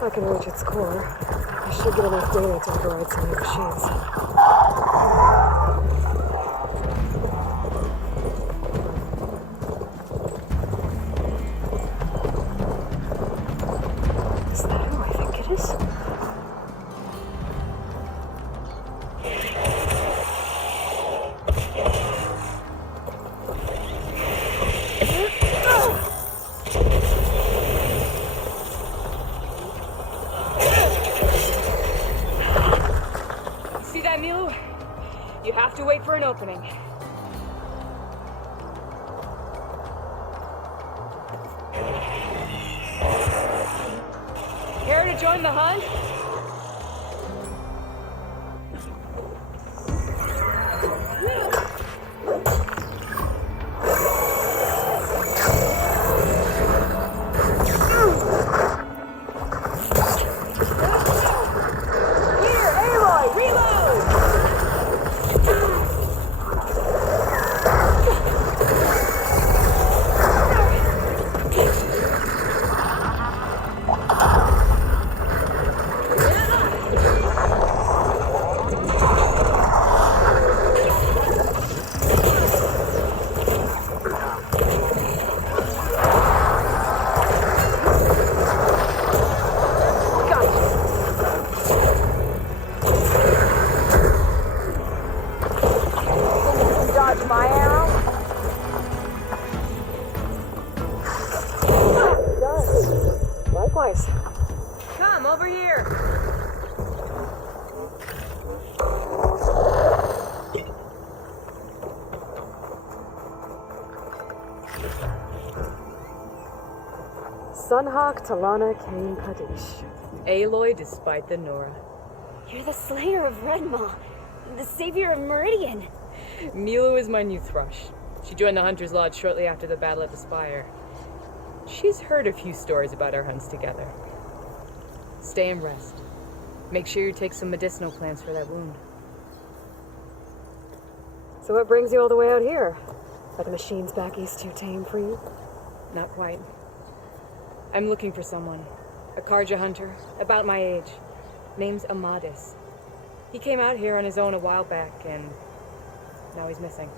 If I can reach its core, I should get enough data to override some new machines. Is that who I think it is? See that, Milu? You have to wait for an opening. Care to join the hunt? Here, Aloy, reload! Dodge my arrow? It does. Likewise. Come, over here. Sunhawk, Talanah, Kane, Kadish. Aloy despite the Nora. You're the slayer of Redmaw, the savior of Meridian. Milu is my new thrush. She joined the Hunter's Lodge shortly after the battle at the Spire. She's heard a few stories about our hunts together. Stay and rest. Make sure you take some medicinal plants for that wound. So what brings you all the way out here? Are the machines back east too tame for you? Not quite. I'm looking for someone. A Karja hunter, about my age. Name's Amadis. He came out here on his own a while back, and now he's missing.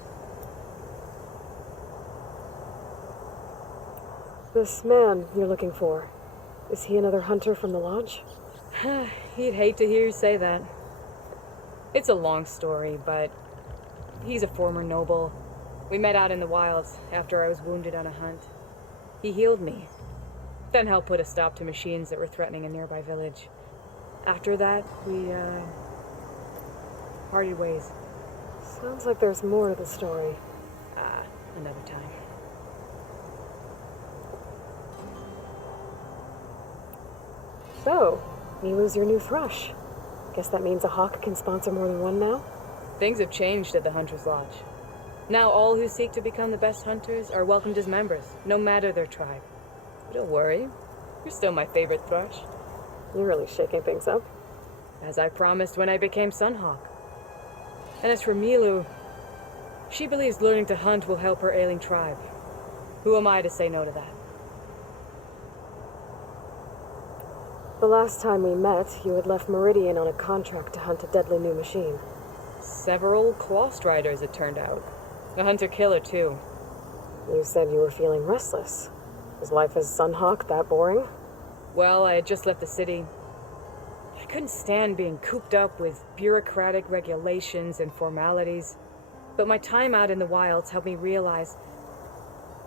This man you're looking for, is he another hunter from the lodge? He'd hate to hear you say that. It's a long story, but he's a former noble. We met out in the wilds after I was wounded on a hunt. He healed me, then helped put a stop to machines that were threatening a nearby village. After that, we, parted ways. Sounds like there's more to the story. Another time. So, Milu's your new thrush. Guess that means a hawk can sponsor more than one now? Things have changed at the Hunter's Lodge. Now all who seek to become the best hunters are welcomed as members, no matter their tribe. But don't worry, you're still my favorite thrush. You're really shaking things up. As I promised when I became Sunhawk. And as for Milu, she believes learning to hunt will help her ailing tribe. Who am I to say no to that? The last time we met, you had left Meridian on a contract to hunt a deadly new machine. Several Clost Riders, it turned out. A hunter-killer, too. You said you were feeling restless. Was life as Sunhawk that boring? Well, I had just left the city. I couldn't stand being cooped up with bureaucratic regulations and formalities. But my time out in the wilds helped me realize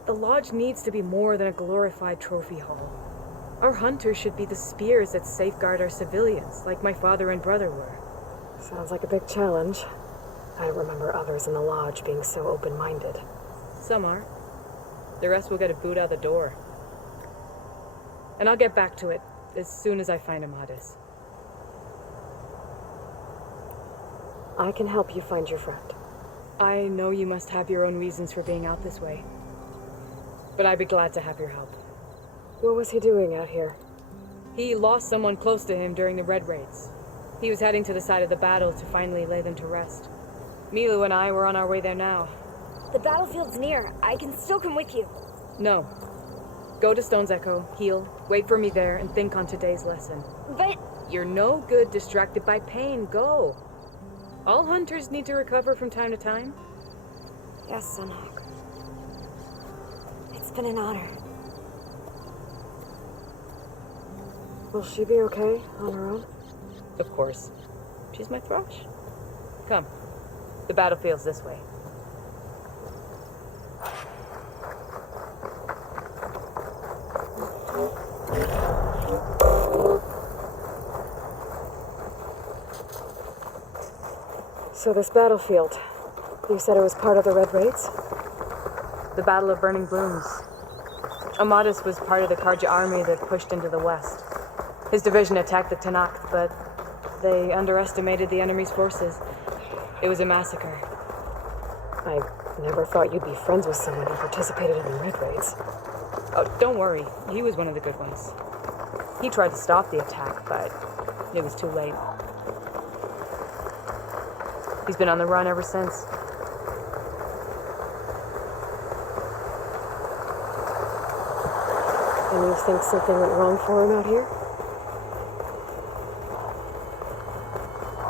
the lodge needs to be more than a glorified trophy hall. Our hunters should be the spears that safeguard our civilians, like my father and brother were. Sounds like a big challenge. I don't remember others in the lodge being so open-minded. Some are. The rest will get a boot out the door. And I'll get back to it as soon as I find Amadis. I can help you find your friend. I know you must have your own reasons for being out this way. But I'd be glad to have your help. What was he doing out here? He lost someone close to him during the Red Raids. He was heading to the side of the battle to finally lay them to rest. Milu and I were on our way there now. The battlefield's near. I can still come with you. No. Go to Stone's Echo, heal, wait for me there, and think on today's lesson. But You're no good distracted by pain. Go. All hunters need to recover from time to time. yes, Sunhawk. It's been an honor. Will she be okay on her own? Of course. She's my thrush. Come. The battlefield's this way. So this battlefield, you said it was part of the Red Raids? The Battle of Burning Blooms. Amadis was part of the Karja army that pushed into the west. His division attacked the Talanah, but they underestimated the enemy's forces. It was a massacre. I never thought you'd be friends with someone who participated in the Red Raids. Oh, don't worry. He was one of the good ones. He tried to stop the attack, but it was too late. He's been on the run ever since. And you think something went wrong for him out here?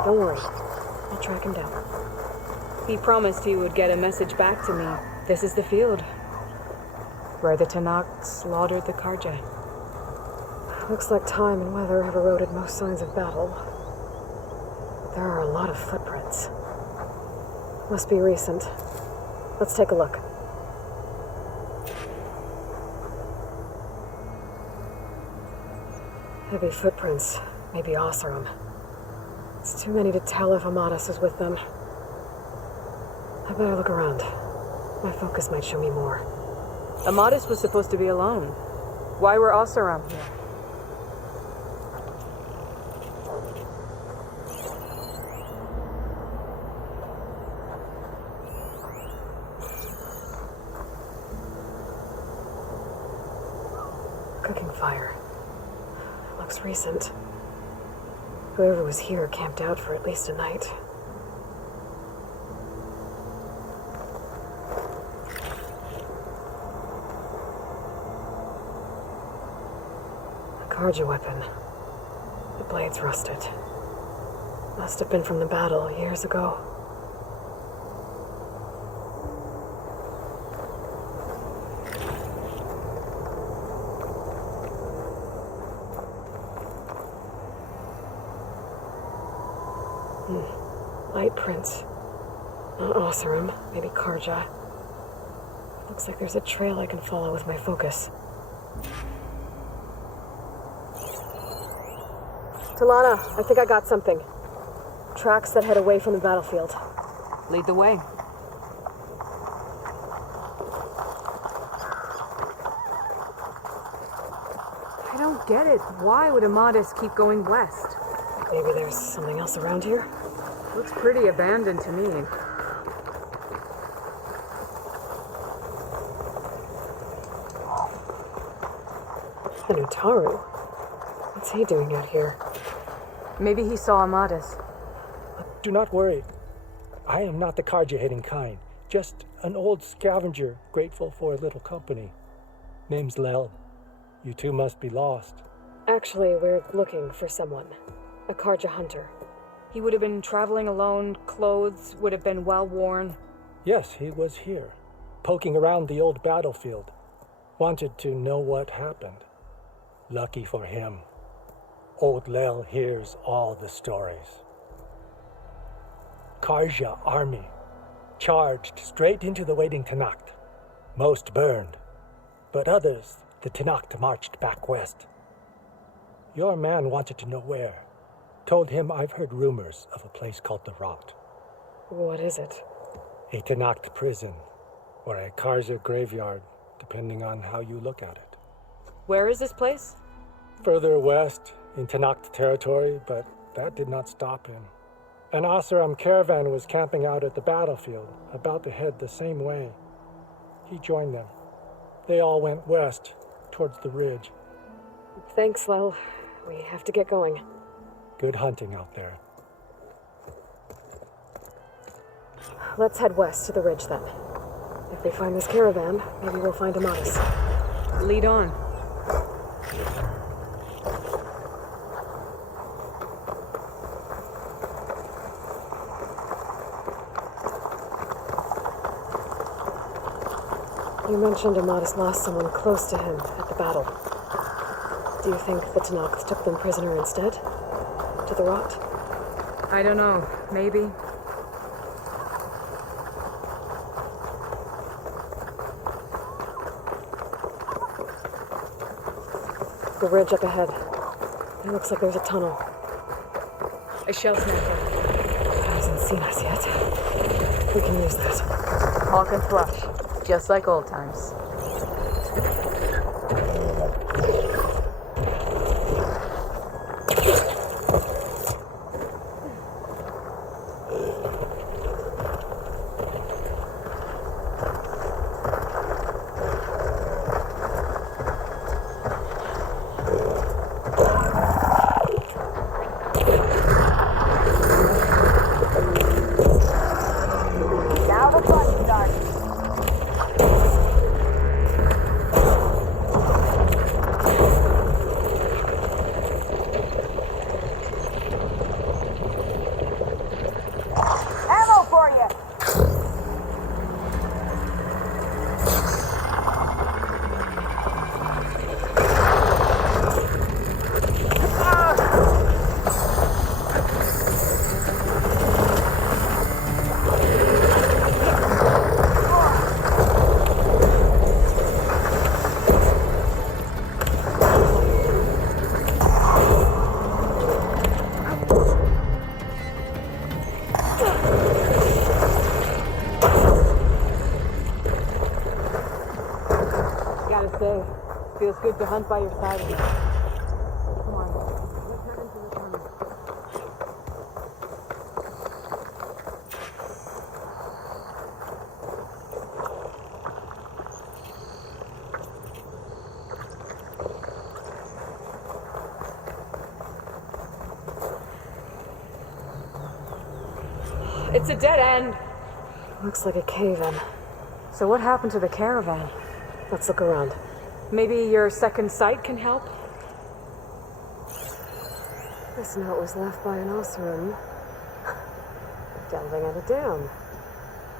Don't worry. I'll track him down. He promised he would get a message back to me. This is the field where the Talanah slaughtered the Karja. Looks like time and weather have eroded most signs of battle. But there are a lot of footprints. Must be recent. Let's take a look. Heavy footprints. Maybe Oseram. It's too many to tell if Amadis is with them. I better look around. My focus might show me more. Amadis was supposed to be alone. Why were Oseram here? Cooking fire. Looks recent. Whoever was here camped out for at least a night. A Karja weapon. The blade's rusted. Must have been from the battle years ago. Light prints. Not Oseram, maybe Karja. Looks like there's a trail I can follow with my focus. Talanah, I think I got something. Tracks that head away from the battlefield. Lead the way. I don't get it. Why would Amadis keep going west? Maybe there's something else around here? Looks pretty abandoned to me. And Utaru. What's he doing out here? Maybe he saw Amadis. Do not worry. I am not the Karja-hating kind. Just an old scavenger grateful for a little company. Name's Lel. You two must be lost. Actually, we're looking for someone. A Karja hunter. He would have been traveling alone, clothes would have been well worn. Yes, he was here, poking around the old battlefield. Wanted to know what happened. Lucky for him. Old Lel hears all the stories. Karja army charged straight into the waiting Talanah. Most burned, but others the Talanah marched back west. Your man wanted to know where. Told him I've heard rumors of a place called the Rot. What is it? A Talanah prison, or a Karja graveyard, depending on how you look at it. Where is this place? Further west, in Talanah territory, but that did not stop him. An Oseram caravan was camping out at the battlefield, about to head the same way. He joined them. They all went west, towards the ridge. Thanks, Lel. We have to get going. Good hunting out there. Let's head west to the ridge then. If we find this caravan, maybe we'll find Amadis. Lead on. You mentioned Amatis lost someone close to him at the battle. Do you think the Tenakth took them prisoner instead? To the rot? I don't know. Maybe. The ridge up ahead. It looks like there's a tunnel. A shell snapper. It hasn't seen us yet. We can use that. Hawk and flush. Just like old times. Feels good to hunt by your side again. Come on, let's head into the tunnel. It's a dead end. Looks like a cave-in. So what happened to the caravan? Let's look around. Maybe your second sight can help? This note was left by an Osram. Delving at a dam.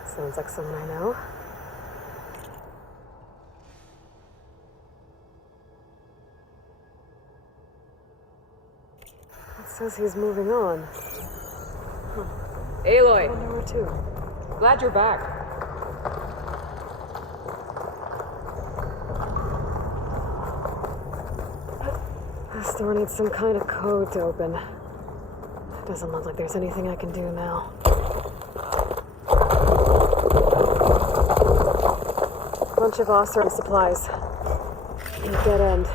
Sounds like someone I know. It says he's moving on. Aloy, I wonder where to. glad you're back. This door needs some kind of code to open. Doesn't look like there's anything I can do now. Bunch of Osram supplies. And a dead end.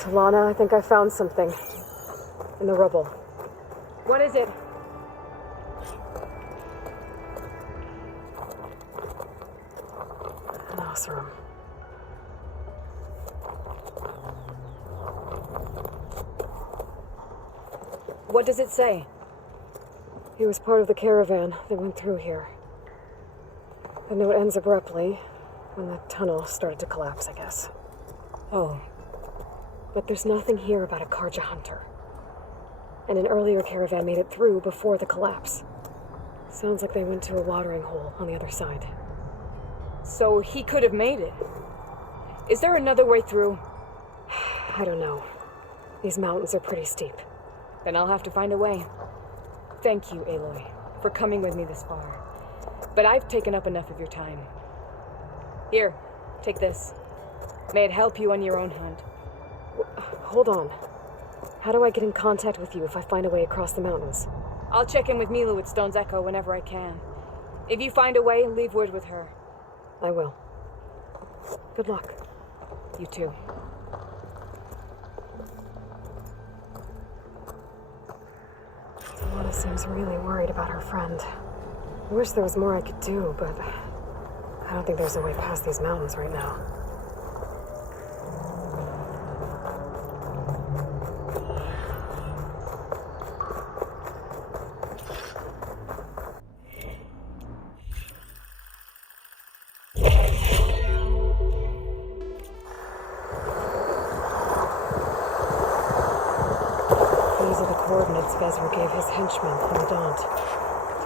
Talanah, I think I found something. In the rubble. What is it? An Osram. What does it say? He was part of the caravan that went through here. The note ends abruptly when the tunnel started to collapse, I guess. Oh. But there's nothing here about a Karja hunter. And an earlier caravan made it through before the collapse. Sounds like they went to a watering hole on the other side. So he could have made it. Is there another way through? I don't know. These mountains are pretty steep. Then I'll have to find a way. Thank you, Aloy, for coming with me this far. But I've taken up enough of your time. Here, take this. May it help you on your own hunt. Hold on. How do I get in contact with you if I find a way across the mountains? I'll check in with Mila with Stone's Echo whenever I can. If you find a way, leave word with her. I will. Good luck. You too. Talanah seems really worried about her friend. I wish there was more I could do, but I don't think there's a way past these mountains right now. These are the coordinates Vezreh gave his henchmen in the Daunt.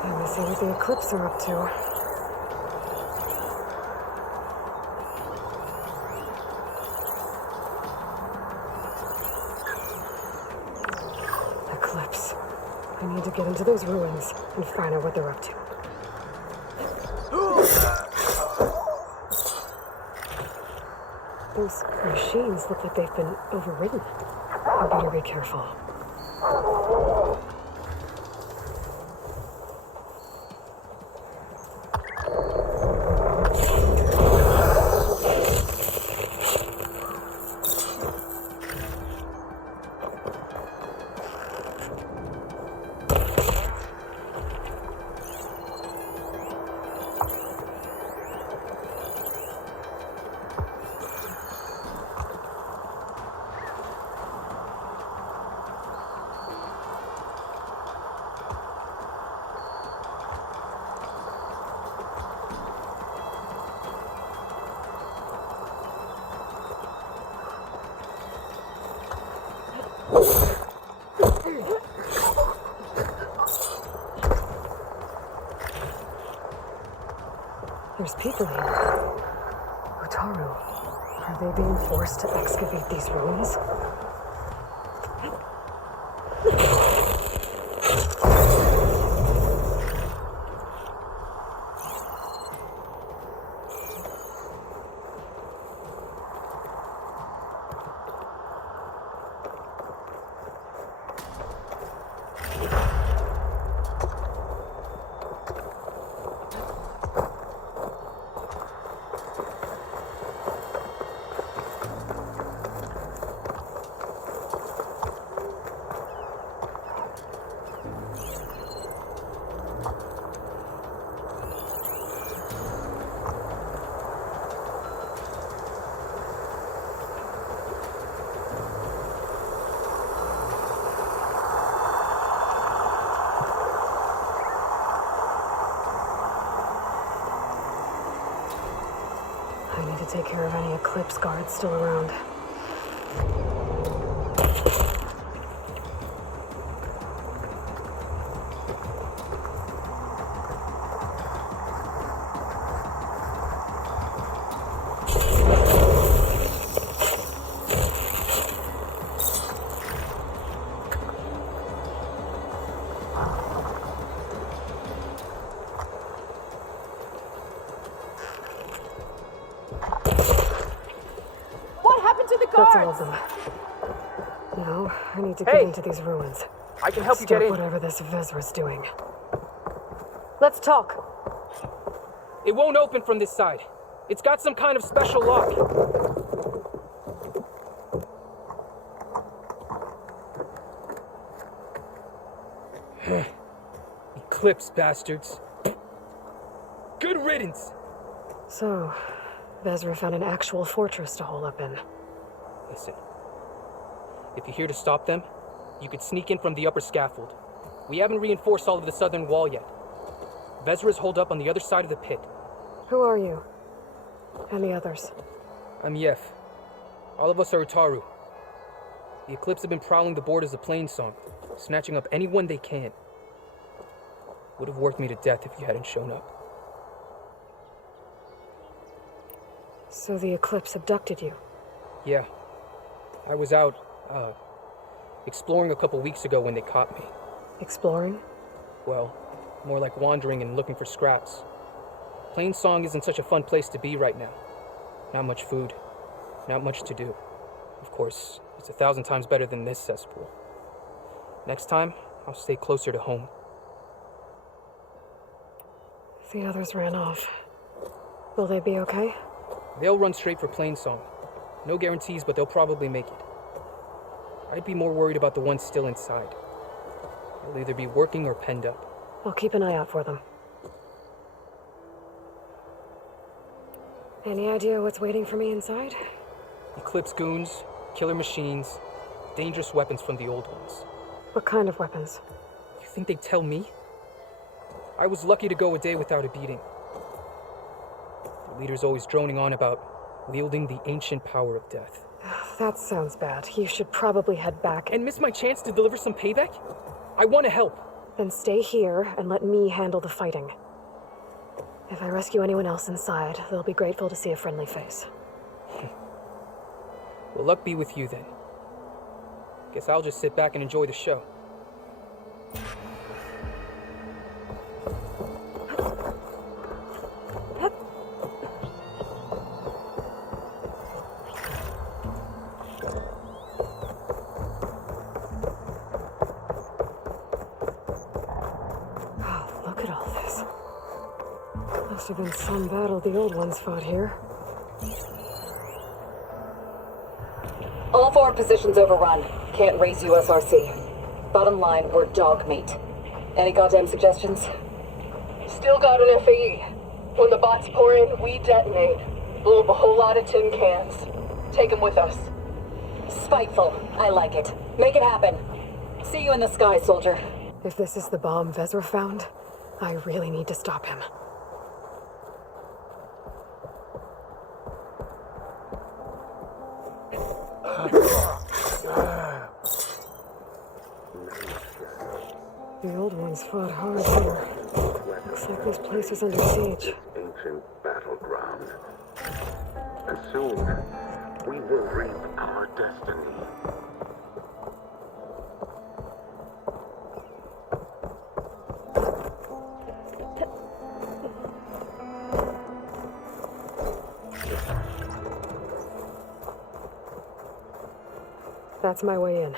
Time to see what the Eclipse are up to. Eclipse. I need to get into those ruins and find out what they're up to. Those machines look like they've been overridden. I better be careful. There's people here. Utaru. Are they being forced to excavate these ruins? Take care of any Eclipse guards still around. That's all of them. Now, I need to get into these ruins. I can help you Stop get in. whatever this Vezreh's doing. Let's talk. It won't open from this side. It's got some kind of special lock. Eclipse bastards. Good riddance. So, Vezreh found an actual fortress to hole up in. Listen. If you're here to stop them, you could sneak in from the upper scaffold. We haven't reinforced all of the southern wall yet. Vezreh's holed up on the other side of the pit. Who are you? And the others? I'm Yef. All of us are Utaru. The Eclipse have been prowling the borders of Plainsong, snatching up anyone they can. Would have worked me to death if you hadn't shown up. So the Eclipse abducted you? Yeah. I was out, exploring a couple weeks ago when they caught me. Exploring? Well, more like wandering and looking for scraps. Plainsong isn't such a fun place to be right now. Not much food, not much to do. Of course, it's 1,000 times better than this cesspool. Next time, I'll stay closer to home. The others ran off. Will they be okay? They'll run straight for Plainsong. No guarantees, but they'll probably make it. I'd be more worried about the ones still inside. They'll either be working or penned up. I'll keep an eye out for them. Any idea what's waiting for me inside? Eclipse goons, killer machines, dangerous weapons from the old ones. What kind of weapons? You think they'd tell me? I was lucky to go a day without a beating. The leader's always droning on about wielding the ancient power of death. That sounds bad. You should probably head back. And miss my chance to deliver some payback? I want to help. Then stay here and let me handle the fighting. If I rescue anyone else inside, they'll be grateful to see a friendly face. Well, luck be with you then. Guess I'll just sit back and enjoy the show. Oh, look at all this. Must have been some battle the old ones fought here. All 4 positions overrun. Can't raise USRC. Bottom line, we're dog meat. Any goddamn suggestions? Still got an FAE. When the bots pour in, we detonate. Blow up a whole lot of tin cans. Take them with us. Spiteful. I like it. Make it happen. See you in the sky, soldier. If this is the bomb Vezreh found, I really need to stop him. The old ones fought hard here. Looks like this place is under siege. Ancient battleground. And soon, we will reap our destiny. That's my way in.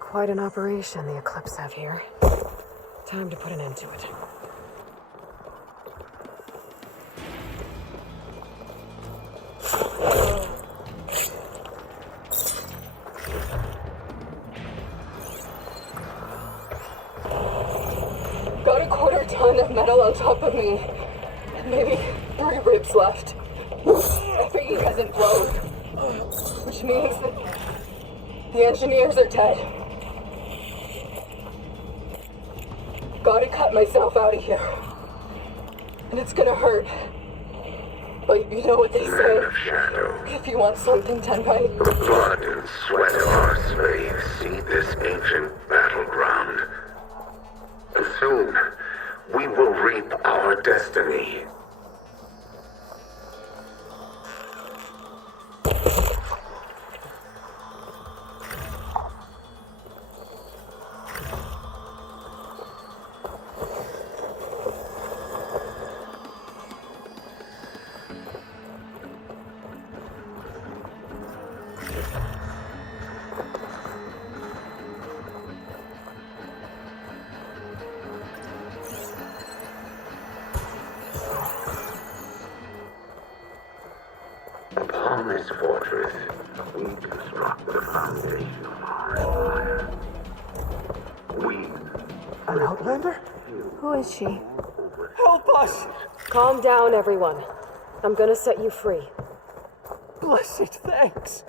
Quite an operation the Eclipse have here. Time to put an end to it. Got a quarter ton of metal on top of me. And maybe 3 ribs left. FAE hasn't blown. Which means that the engineers are dead. Gotta cut myself out of here. And it's gonna hurt. But you know what they Man say. of shadow. If you want something done right, The blood and sweat of our slaves seed this ancient battleground. And soon, we will reap our destiny. Upon this fortress, we construct the foundation of our empire. We... An outlander? Who is she? Help us! Calm down, everyone. I'm gonna set you free. Blessed thanks!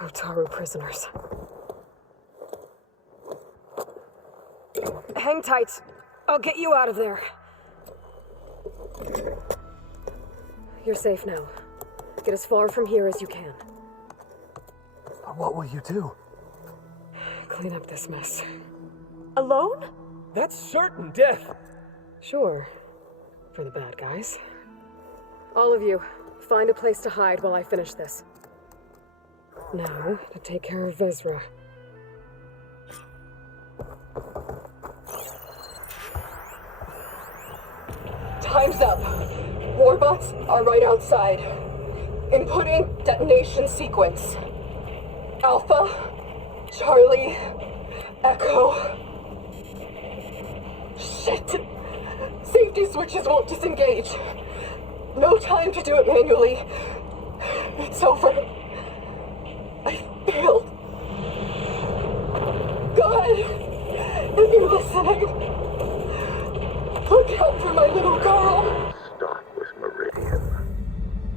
Otaru prisoners. Hang tight. I'll get you out of there. You're safe now. Get as far from here as you can. But what will you do? Clean up this mess. Alone? That's certain death. Sure. For the bad guys. All of you, find a place to hide while I finish this. Now, to take care of Vezreh. time's up. Warbots are right outside. Inputting detonation sequence. Alpha, Charlie, Echo. Shit. Safety switches won't disengage. No time to do it manually. It's over. Bill. God, if you're listening, look out for my little girl. Start with Meridian.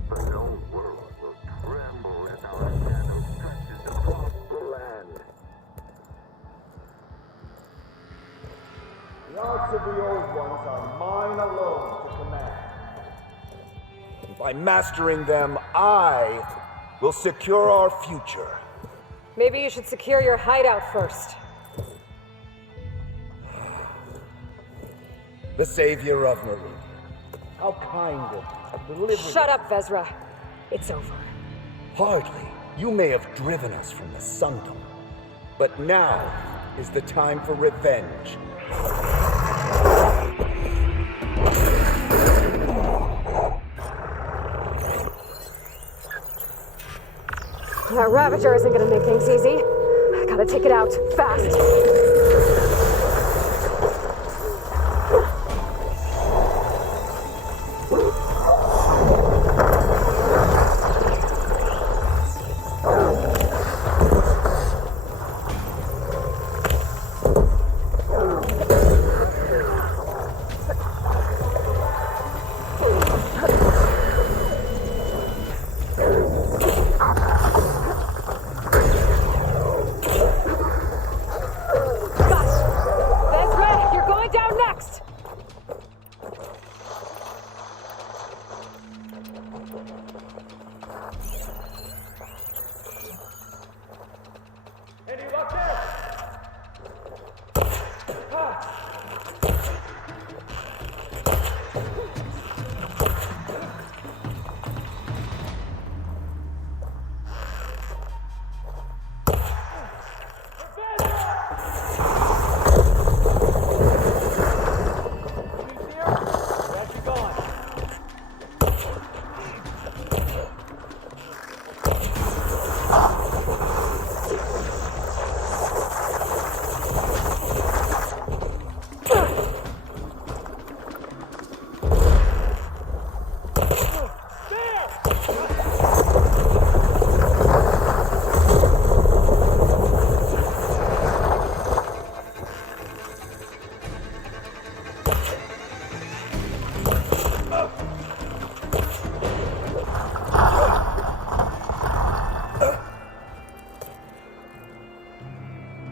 The known world will tremble as our shadow stretches across the land. The arts of the Old Ones are mine alone to command. By mastering them, I will secure our future. Maybe you should secure your hideout first. The savior of Meridian. How kind of delivery. Shut up, Vezreh. It's over. Hardly. You may have driven us from the Sundom. But now is the time for revenge. That Ravager isn't gonna make things easy. I gotta take it out, fast. Vezreh, you're going down next!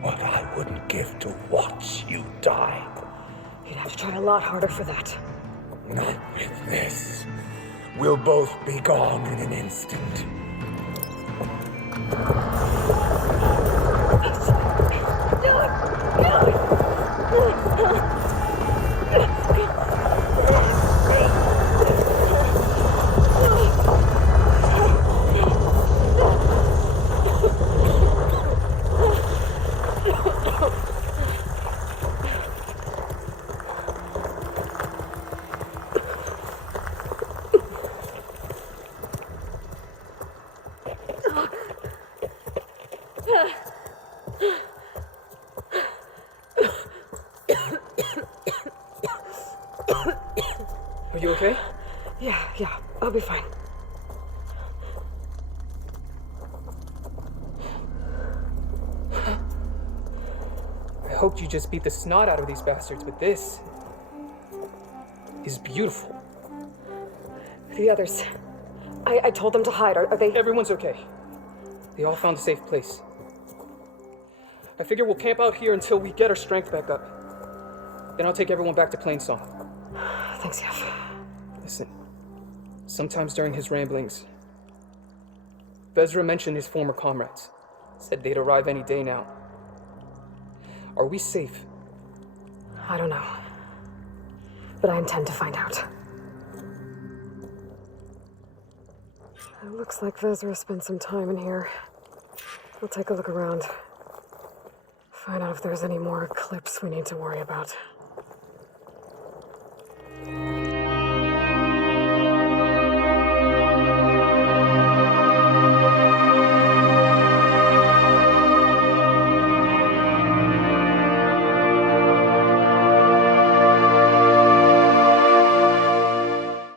What I wouldn't give to watch you die. You'd have to try a lot harder for that. Not with this. We'll both be gone in an instant. Are you okay? Yeah, I'll be fine. I hoped you just beat the snot out of these bastards, but this is beautiful. The others. I told them to hide. Are they... Everyone's okay. They all found a safe place. I figure we'll camp out here until we get our strength back up. Then I'll take everyone back to Plainsong. Thanks, Yev. Listen, sometimes during his ramblings, Vezreh mentioned his former comrades. Said they'd arrive any day now. Are we safe? I don't know. But I intend to find out. It looks like Vezreh spent some time in here. We'll take a look around. Find out if there's any more clips we need to worry about.